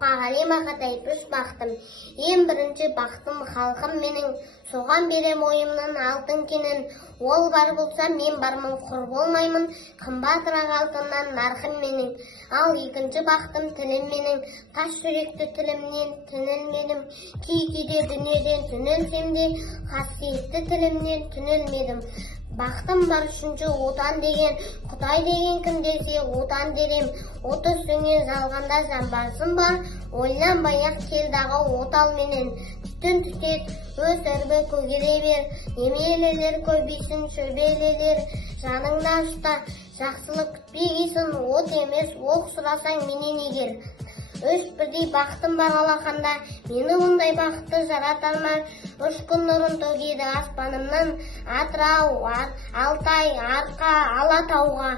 Ғалима Қатайып үш бақтым. Ең бірінші бақтым халқым менің, соған берем ойымның алтын кенін. Ол бар болса, мен бармын, құр болмаймын, қымбатырақ алтыннан нарқым менің. Ал екінші бақтым тілім менің, тас жүректі тілімнен түнілмедім. Кей-кейде дүниеден түнілсем де, қасиетті тілімнен түнілмедім. Бақтым бар үшінші отан деген, Құдай деген кім десе отан дерем. Оты үстіңе жалғанда жамбарсың ба, ойланбай-ақ келдағы отал менен. Түтін түтет, өз өрбі көгере бер, немелелер көбейсін шөбелелер. Жаныңда ұста, жақсылық күтпегейсін, от емес, оқ сұрасаң менен егер. Үш бірдей бақтым бар алақанда, мені мұндай бақытты жаратар ма? Үш күн нұрын төгеді аспанымнан, Атырау, Алтай, Арқа, Алатауға.